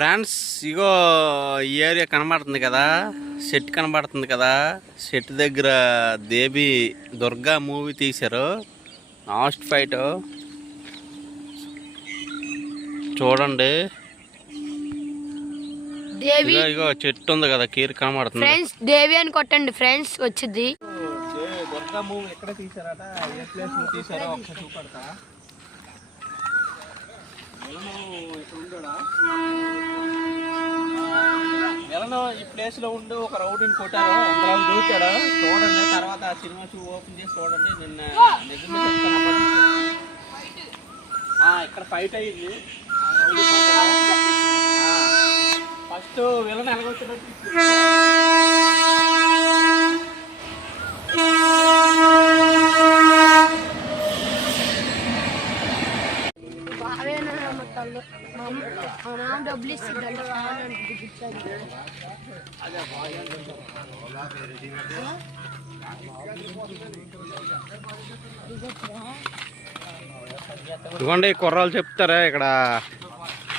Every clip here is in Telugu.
ఫ్రెండ్స్ ఇగో ఈ ఏరియా కనబడుతుంది కదా, సెట్ కనబడుతుంది కదా, సెట్ దగ్గర దేవి దుర్గా మూవీ తీశారు. లాస్ట్ ఫైట్ చూడండి. ఇగో చెట్టు ఉంది కదా, కీర్ కనబడుతుంది. ఫ్రెండ్స్ దేవి అని కొట్టండి ఫ్రెండ్స్ వచ్చింది. దుర్గా మూవీ ఎక్కడ తీశారట, ఏ ప్లేస్ లో తీశారో ఒకసారి చూపడతా. ఎలానో ఈ ప్లేస్ లో ఉండి ఒక రౌడీని కొట్టారు, అందులో దూకాడు. చూడండి, తర్వాత ఆ సినిమా ఓపెన్ చేసి చూడండి. నిన్న నిజమే చెప్తాను, ఇక్కడ ఫైట్ అయ్యింది. ఫస్ట్ విలన్ ఎలాగొచ్చినట్టు డబ్బులు ఇస్తుంది. ఇదిగోండి కుర్రాలు చెప్తారా ఇక్కడ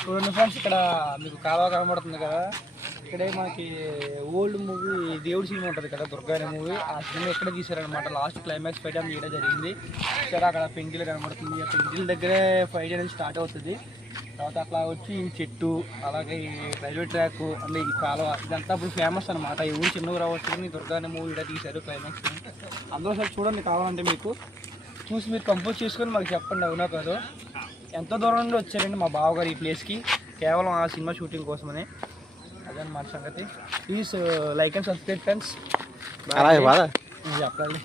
చూడండి ఫ్రెండ్స్, ఇక్కడ మీకు కాలువ కనబడుతుంది కదా, ఇక్కడే మనకి ఓల్డ్ మూవీ దేవుడి సినిమా ఉంటుంది కదా, దుర్గా అనే మూవీ. ఆ సినిమా ఎక్కడ తీశారనమాట. లాస్ట్ క్లైమాక్స్ ఫైట్ అనేది ఇక్కడ జరిగింది. సరే అక్కడ పెంకిల్ కనబడుతుంది. ఆ పెంకిల్ దగ్గరే ఫైట్ అనేది స్టార్ట్ అవుతుంది. తర్వాత అట్లా వచ్చి ఈ చెట్టు, అలాగే ఈ రైల్వే ట్రాక్, అంటే ఈ కాలువ, ఇదంతా ఇప్పుడు ఫేమస్ అనమాట. ఈ ఊరు చిన్న ఊరు అవ్వచ్చు, దుర్గా అనే మూవీ ఇక్కడ తీశారు క్లైమాక్స్. అందరూ సార్ చూడండి, కావాలంటే మీకు చూసి మీరు కంపోజ్ చేసుకొని మాకు చెప్పండి, అవునా కాదు. ఎంతో దూరం నుండి వచ్చారండి మా బావగారు ఈ ప్లేస్కి, కేవలం ఆ సినిమా షూటింగ్ కోసమని. అదనమాట సంగతి. Please like and subscribe friends. చెప్పాలి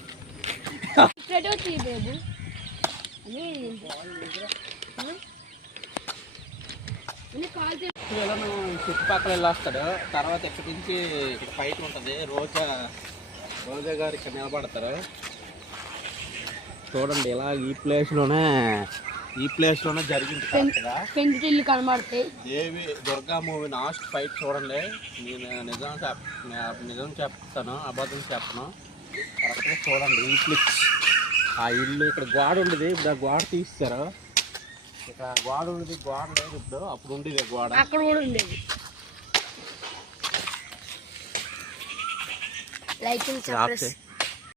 చుట్టుపక్కల వెళ్ళొస్తాడు. తర్వాత ఇక్కడి నుంచి ఇక్కడ ఫైట్ ఉంటుంది. రోజా గారు ఇక్కడ నిలబడతారు. చూడండి, ఇలా ఈ ప్లేస్లోనే జరిగింది. పెంకుటిల్లు కనబడతాయి. దేవి దుర్గా మూవీ లాస్ట్ ఫైట్ చూడండి. నేను నిజం చెప్తాను, అబద్ధం చెప్తాను. కరెక్ట్గా చూడండి. ఈ క్లిప్స్, ఆ ఇల్లు, ఇక్కడ గోడ ఉండేది, ఇప్పుడు ఆ గోడ తీస్తారు. ఇక్కడ గోడ ఉండేది, గోడ లేదు ఇప్పుడు, అప్పుడు ఉండేది గోడ, అక్కడ కూడా ఉండేది. Like and subscribe.